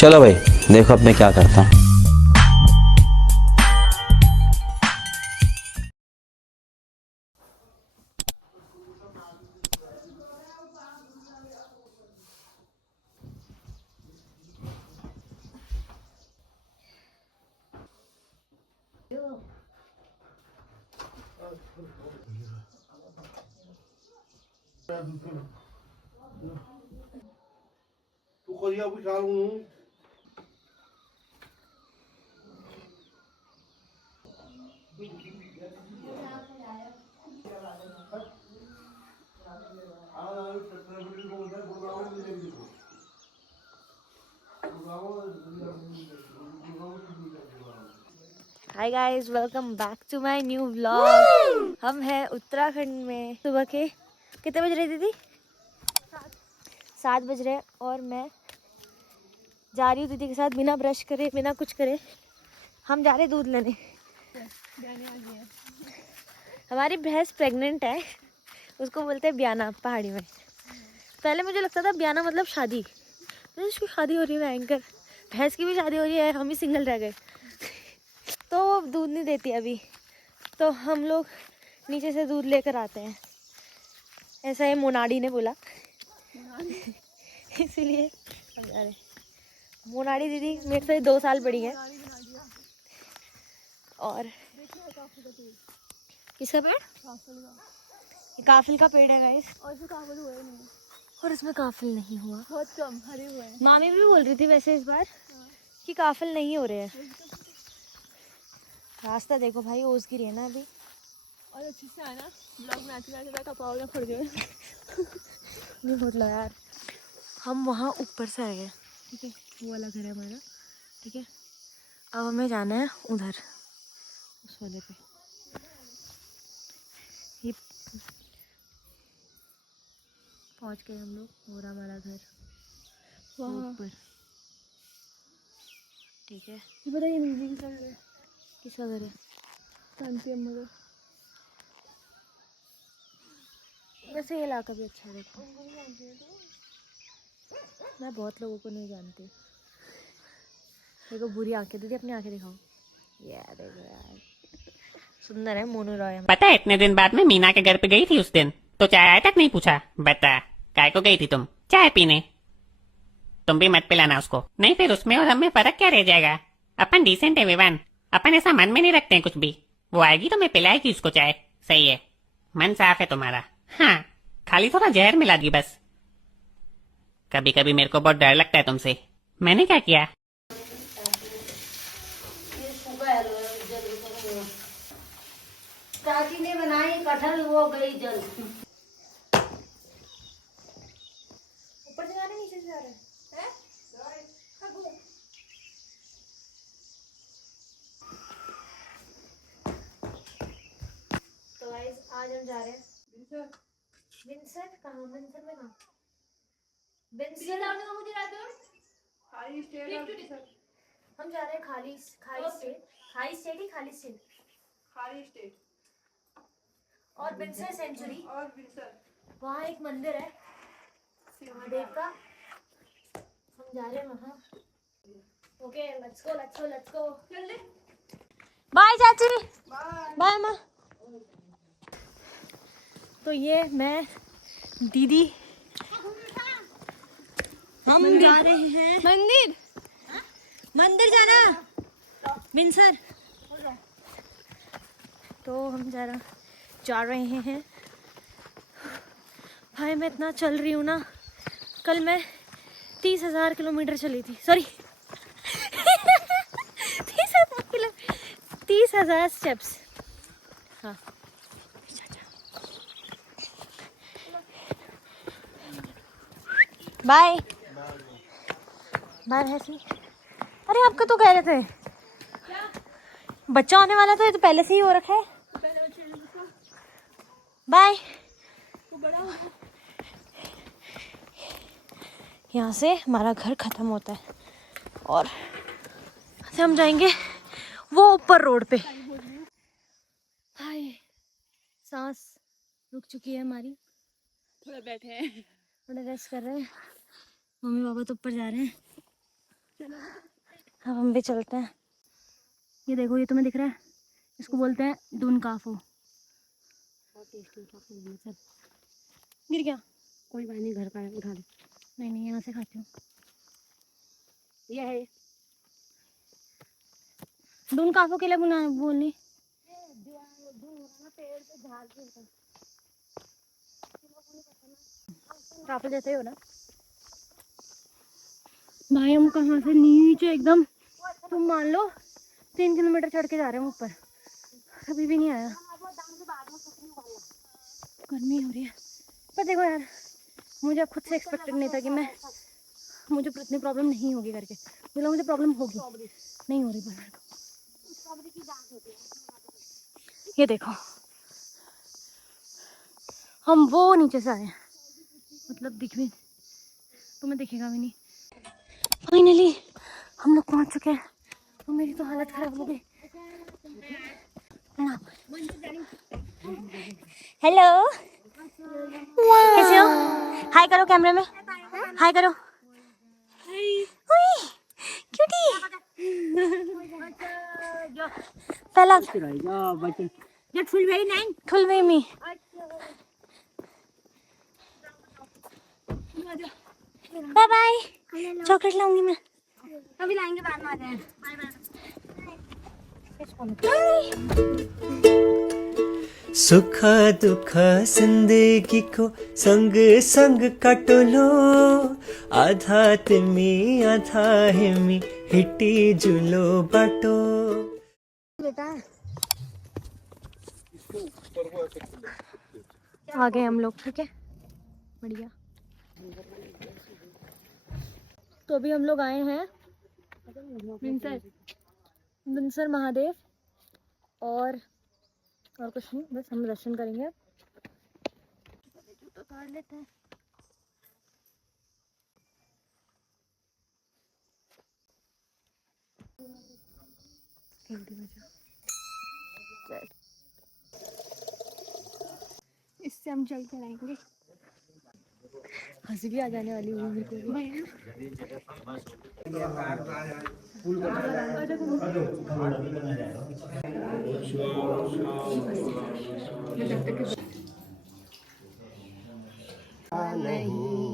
चलो भाई देखो अब मैं क्या करता हूँ। Hi guys, welcome back to my new vlog. हम हैं उत्तराखंड में। सुबह के कितने बज रहे दीदी? 7 बज रहे हैं और मैं जा रही हूँ दीदी के साथ बिना ब्रश करे, बिना कुछ करे। हम जा रहे हैं दूध लेने। हमारी भैंस प्रेग्नेंट है, उसको बोलते हैं ब्याना पहाड़ी में। पहले मुझे लगता था ब्याना मतलब शादी, तो इसकी शादी हो रही है भयंकर। भैंस की भी शादी हो रही है, हम ही सिंगल रह गए। तो वो दूध नहीं देती अभी, तो हम लोग नीचे से दूध लेकर आते हैं। ऐसा है मोनाडी ने बोला इसीलिए हम जा रहे हैं। मोनाडी दीदी मेरे से 2 साल बड़ी है। और किसका पेड़? काफिल का पेड़ है गाइस। और इसमें काफिल हुए नहीं, और इसमें काफिल नहीं हुआ, बहुत कम हरे हुए हैं। मामी भी बोल रही थी वैसे इस बार कि काफिल नहीं हो रहे हैं। रास्ता देखो भाई, ओस गिरी है ना अभी। और अच्छे से आना, ब्लॉग में आते कपाल में फट गए। नहीं फट लो यार। हम वहाँ ऊपर से आए हैं, ठीक है, वो वाला घर है हमारा, ठीक है। अब हमें जाना है उधर, उस वाले पे। ये पहुँच गए हम लोग, और हमारा घर वहाँ ऊपर, ठीक है। ये पता है दीदी किसका घर है? किसका घर है? शांति अम्मा का। वैसे ये इलाका भी अच्छा है, देखो। मैं बहुत लोगों को नहीं जानती। देखो बुरी आंखें, दीदी अपनी आंखें दिखाओ। ये देखो यार, सुंदर है मोनू रॉय। पता है इतने दिन बाद मैं मीना के घर पे गई थी उस दिन, तो चाय आया तक नहीं पूछा। बता काय को गई थी तुम? चाय पीने। तुम भी मत पिलाना उसको, नहीं फिर उसमें और हमें फर्क क्या रह जाएगा। अपन डिसेंट है विवान, अपन ऐसा मन में नहीं रखते हैं कुछ भी। वो आएगी तो मैं पिलाएगी उसको चाय। सही है, मन साफ है तुम्हारा। हाँ, खाली थोड़ा जहर मिला दी बस। कभी कभी मेरे को बहुत डर लगता है तुमसे। मैंने क्या किया? चाची ने बनाई कटहल, वो गई जल। ऊपर से जा रहे नीचे से जा रहे हैं? तो गाइस आज हम जा रहे हैं विंसर। कहाँ विंसर में? कहाँ विंसर? हम जा रहे हैं खाली स्टेट और विंसर सेंचुरी। और वहाँ एक मंदिर है महादेव का, हम जा रहे हैं वहाँ। Okay let's go. बाय चाची, बाय माँ। तो ये मैं दीदी हम जा रहे हैं मंदिर जाना विंसर। तो हम जा रहे हैं। भाई मैं इतना चल रही हूँ ना, कल मैं 30,000 किलोमीटर चली थी, सॉरी 30,000 स्टेप्स। हाँ बाय बाय भैंसी। अरे आपका तो कह रहे थे बच्चा होने वाला था, ये तो पहले से ही हो रखा है। बाय। यहाँ से हमारा घर खत्म होता है और से हम जाएंगे वो ऊपर रोड पे। हाय, सांस रुक चुकी है हमारी, थोड़ा बैठे हैं, थोड़ा रेस्ट कर रहे हैं। मम्मी पापा तो ऊपर जा रहे हैं, अब हम भी चलते हैं। ये देखो, ये तुम्हें दिख रहा है, इसको बोलते हैं दून काफो। गिर गया, कोई बात नहीं, घर का है, उठा ले। नहीं नहीं, यहाँ से खाती हूँ। ये है दून काफो के लिए बोलनी। काफे जैसे ही हो ना भाई। हम कहाँ से नीचे एकदम, तुम मान लो 3 किलोमीटर चढ़ के जा रहे हैं ऊपर, अभी भी नहीं आया। गर्मी हो रही है। पर देखो यार, मुझे खुद से एक्सपेक्टेड नहीं था कि मुझे इतनी प्रॉब्लम नहीं होगी करके। मुझे प्रॉब्लम होगी, नहीं हो रही पर मेरे को। ये देखो, हम वो नीचे से आए हैं, मतलब दिख भी, तुम्हें दिखेगा भी नहीं। फाइनली हम लोग पहुंच चुके हैं। तो मेरी तो हालत खराब हो गई। हेलो, कैसे हो? हाय करो कैमरे में, हाय करो। क्यूटी पहला फुल वे मी। बाय बाय, चॉकलेट लाऊंगी मैं। अभी लाएंगे, बाद में आ जाए। सुख दुख जिंदगी को संग संग कटलो, आधा तिमी आधा हिमी हिटी जुलो बाटो। बेटा आ गए हम लोग, ठीक है, बढ़िया। तो अभी हम लोग आए हैं बिनसर महादेव, और कुछ नहीं, बस हम दर्शन करेंगे। उतार लेते हैं। इससे हम चल कर आएंगे। हंसी भी आ जाने वाली है मेरे को। नहीं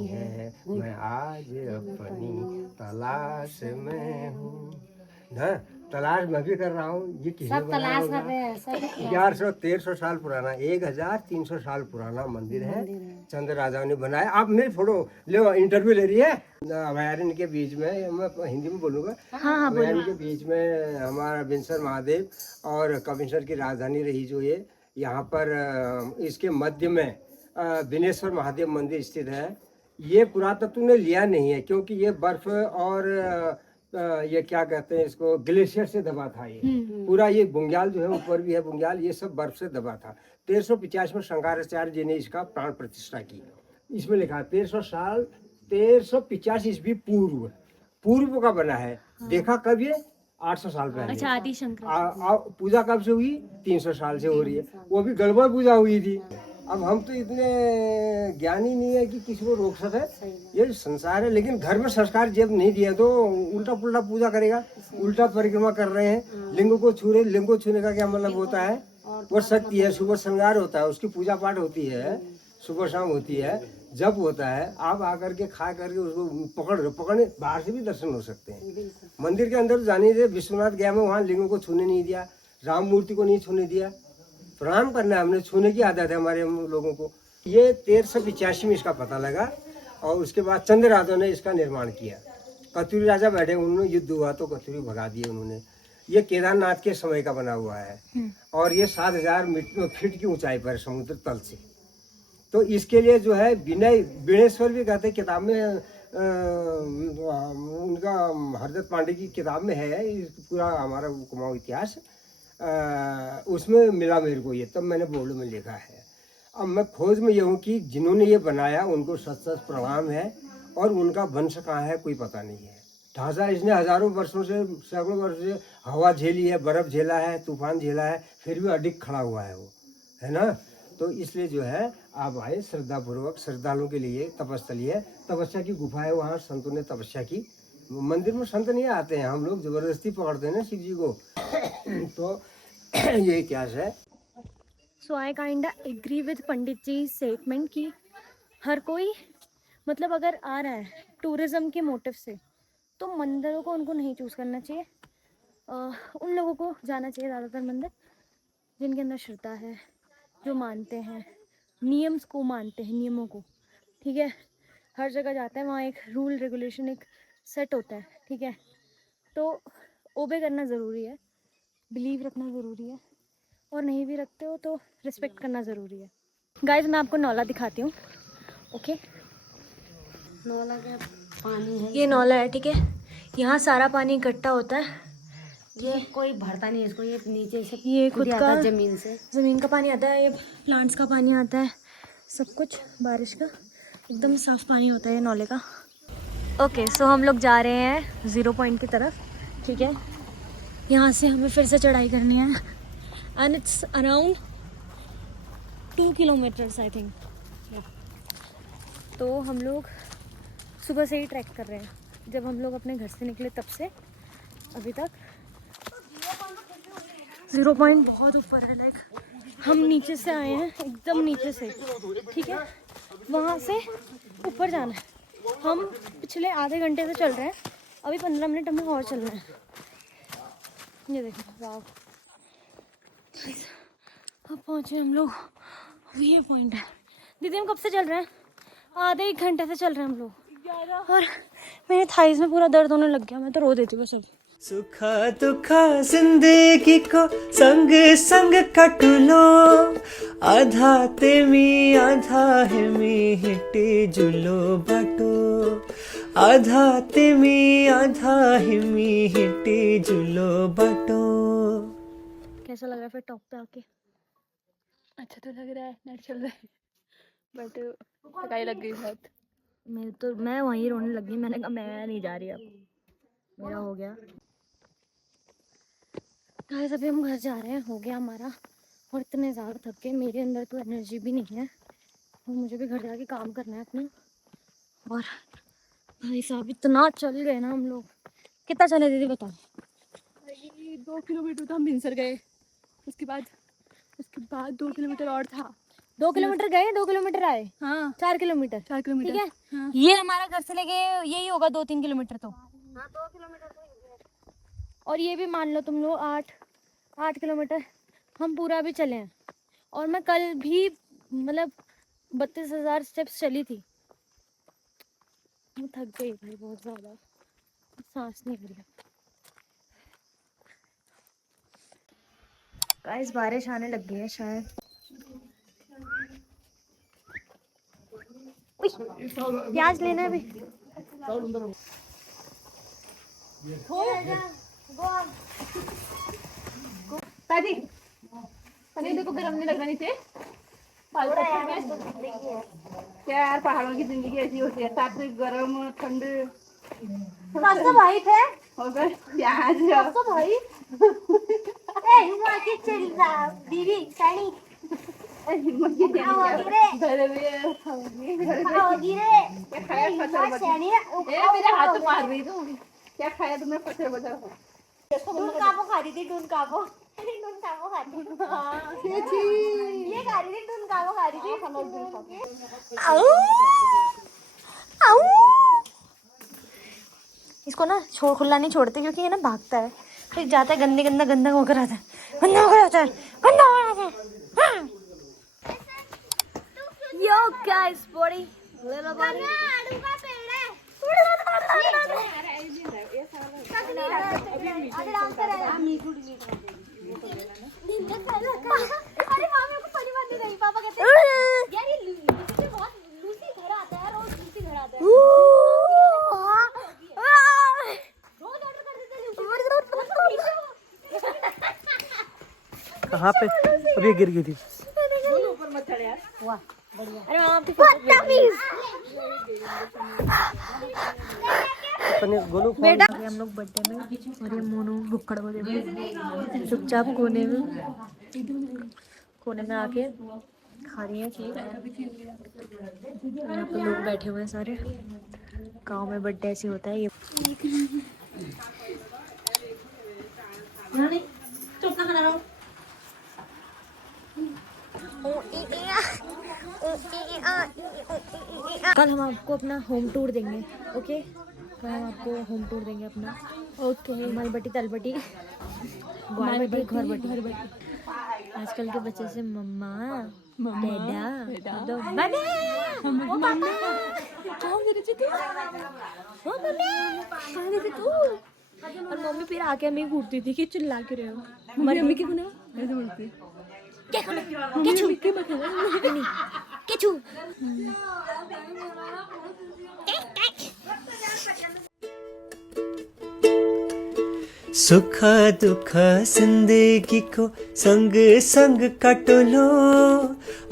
है मैं आज अपनी तलाश में हूँ ना। तलाश मैं भी कर रहा हूँ। ये किसी सब तलाश कर रहे हैं, सब 1100-1300 साल पुराना, 1300 साल पुराना मंदिर है। चंद्र राजा ने बनाया। आप मेरी फोटो ले, इंटरव्यू ले रही है। अभयारण्य के बीच में, मैं हिंदी में बोलूँगा, अभयारण्य के बीच में हमारा बिनसर महादेव और कपिसर की राजधानी रही जो ये, यहाँ पर इसके मध्य में बिनेश्वर महादेव मंदिर स्थित है। ये पुरातत्व ने लिया नहीं है, क्योंकि ये बर्फ और ये क्या कहते हैं इसको, ग्लेशियर से दबा था। ये पूरा, ये बुंग्याल जो है, ऊपर भी है बुंग्याल, ये सब बर्फ से दबा था। 1350 में शंकराचार्य जी ने इसका प्राण प्रतिष्ठा की। इसमें लिखा है 1350 ईस्वी पूर्व का बना है। देखा कब ये? 800 साल पहले। अच्छा, आदि शंकर। पूजा कब से हुई? 300 साल से हो रही है। वो भी गड़बड़ पूजा हुई थी। अब हम तो इतने ज्ञानी नहीं है कि किसी को रोक सके। ये संसार है, लेकिन घर में संस्कार जब नहीं दिया तो उल्टा पुल्टा पूजा करेगा। उल्टा परिक्रमा कर रहे हैं, लिंग को छू रहे। लिंग को छूने का क्या मतलब होता है? वो शक्ति है, सुबह श्रृंगार होता है, उसकी पूजा पाठ होती है, सुबह शाम होती है, जब होता है। आप आकर के खा करके उसको पकड़ने, बाहर से भी दर्शन हो सकते हैं। मंदिर के अंदर जाने दे। विश्वनाथ गया में, वहाँ लिंगों को छूने नहीं दिया, राम मूर्ति को नहीं छूने दिया। प्रणाम करना, हमने छूने की आदत है हमारे लोगों को। ये 1385 में इसका पता लगा, और उसके बाद चंद्र राजा ने इसका निर्माण किया। कतूरी राजा बैठे, उन्होंने युद्ध हुआ तो कतूरी भगा दिए उन्होंने। ये केदारनाथ के समय का बना हुआ है, और ये 7000 फीट की ऊंचाई पर समुद्र तल से। तो इसके लिए जो है बिनेश्वर भी कहते हैं, किताब में उनका हरदत्त पांडे की किताब में है पूरा हमारा कुमाऊं इतिहास। उसमें मिला मेरे को ये, तब मैंने बोर्ड में लिखा है। अब मैं खोज में ये हूँ कि जिन्होंने ये बनाया उनको सत प्रणाम है, और उनका वंश कहाँ है कोई पता नहीं है। ढांचा इसने हजारों वर्षों से, सैकड़ों वर्षों से हवा झेली है, बर्फ झेला है, तूफान झेला है, फिर भी अडिग खड़ा हुआ है वो, है ना। तो इसलिए जो है आप आए श्रद्धापूर्वक। श्रद्धालुओं के लिए तपस्थली है, तपस्या की गुफा है, वहाँ संतों ने तपस्या की, मंदिर में संत नहीं आते हैं, हम लोग जबरदस्ती पकड़ते हैं ना शिव जी को। तो ये क्या है। So I kind agree with Pandit ji statement कि हर कोई मतलब अगर आ रहा है टूरिज्म के मोटिव से तो मंदिरों को उनको नहीं चूज़ करना चाहिए। उन लोगों को जाना चाहिए ज़्यादातर मंदिर जिनके अंदर श्रद्धा है, जो मानते हैं, नियम्स को मानते हैं, नियमों को। ठीक है, हर जगह जाते हैं वहाँ एक रूल रेगुलेशन एक सेट होता है। ठीक है, तो ओबे करना ज़रूरी है, बिलीव रखना ज़रूरी है, और नहीं भी रखते हो तो रिस्पेक्ट करना ज़रूरी है। गाइज मैं आपको नौला दिखाती हूँ। ओके, नौला का पानी है, ये नौला है। ठीक है, यहाँ सारा पानी इकट्ठा होता है। ये कोई भरता नहीं इसको, ये नीचे से ये खुद आता का है, जमीन से। ज़मीन का पानी आता है, ये प्लांट्स का पानी आता है, सब कुछ बारिश का एकदम साफ पानी होता है ये नौले का। ओके, सो हम लोग जा रहे हैं 0 पॉइंट की तरफ। ठीक है, यहाँ से हमें फिर से चढ़ाई करनी है and it's around 2 kilometres I think. तो हम लोग सुबह से ही ट्रैक कर रहे हैं, जब हम लोग अपने घर से निकले तब से अभी तक। 0 पॉइंट बहुत ऊपर है, लाइक हम नीचे से आए हैं, एकदम नीचे से। ठीक है, वहाँ से ऊपर जाना है। हम पिछले आधे घंटे से चल रहे हैं, अभी 15 मिनट हमें और चलना है। ये देखो, वाह, अब पहुँचे हम लोग। ये पॉइंट है। दीदी हम कब से चल रहे हैं? आधे 1 घंटे से चल रहे हैं हम लोग, और मेरे थाइस में पूरा दर्द होने लग गया। मैं तो रो देती हूँ बस अब। सुखा दुखा जिंदगी को संग संग कट लो, आधा तेमी आधा हिमी हिटे जुलो बाटो, आधा तेमी आधा हिमी हिटे जुलो बाटो। कैसा लग रहा है फिर टॉप पे आके? अच्छा तो लग रहा है, नेट चल रहा है, बट थकाई लग गई बहुत। मैं वहीं रोने लगी। मैंने कहा मैं नहीं जा रही, अब मेरा हो गया। गाइस अभी हम घर जा रहे हैं, हो गया हमारा। और इतने ज़्यादा थक गए, मेरे अंदर तो एनर्जी भी नहीं है, और मुझे भी घर जाके काम करना है अपना। और भाई साहब इतना चल गए ना हम लोग। कितना चले दीदी बताओ? 2 किलोमीटर तो हम भिनसर गए, उसके बाद 2 किलोमीटर और था। 2 किलोमीटर गए, 2 किलोमीटर आए। हाँ 4 किलोमीटर। 4 किलोमीटर। ठीक है, हाँ। ये हमारा घर से लेके यही होगा 2-3 किलोमीटर तो। हाँ 2 किलोमीटर तो और ये भी मान लो तुम लोग 8 किलोमीटर हम पूरा भी चले हैं। और मैं कल भी मतलब 32,000 स्टेप्स चली थी। मैं थक गई भाई बहुत ज़्यादा, सांस नहीं भरी। गाइस बारिश आने लग गई है शायद। प्याज लेना है अभी। दादी पनीर देखो गरम नहीं लगना नीचे। क्या यार, पहाड़ों की जिंदगी ऐसी होती है, साथ में गरम ठंड। पास्ता भाई थे और प्याज पास्ता भाई। ए हुआ के चल रहा दीदी सानी घर में आओगी रे। क्या खाया पत्थर बचा? सानी मेरे हाथ मार रही तू। क्या खाया तुमने? पत्थर बचा। डून काबो खा रही थी, डून काबो खा रही थी। हाँ ये खा रही थी, डून काबो खा रही थी। आऊ आऊ। इसको ना छोड़ खुला नहीं छोड़ते क्योंकि ये ना भागता है, फिर जाता है गंदा होकर आता है, गंदा होकर आता है। Yo guys body little body. आड़ू का पेड़ है। अरे माँ मेरे को परी मारने गई, पापा कहते हैं यार ये लूसी से बहुत लूसी घर आता है, रोज लूसी घर आता है, रोज ऑर्डर कर देते हैं। कहाँ पे? अभी गिर गई थी। अरे मामा आपकी बेटा हम लोग बर्थडे में, और ये मोनू भुक्कड़ हो गए चुपचाप कोने में आके खा रही है खीर। यहाँ पे लोग बैठे हुए हैं सारे। गाँव में बर्थडे ऐसे होता है ये। कल हम आपको अपना होम टूर देंगे। ओके, कल हम आपको होम टूर देंगे अपना। ओके, मलबटी तलबटी ग्वारबटी घरबटी। आजकल के बच्चे से मम्मा डैडा तो मम्मा ओ पापा क्या कर रही थी ओ मम्मी और मम्मी फिर आके हमें घूरती थी कि चिल्ला के रहे हो। मम्मी की गुना ऐसे बोलती क्या केचू सुख दुख जिंदगी को संग संग काट लो,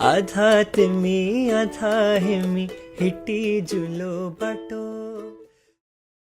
आधा तिमी आधा हिमी हिटी जुलो बाट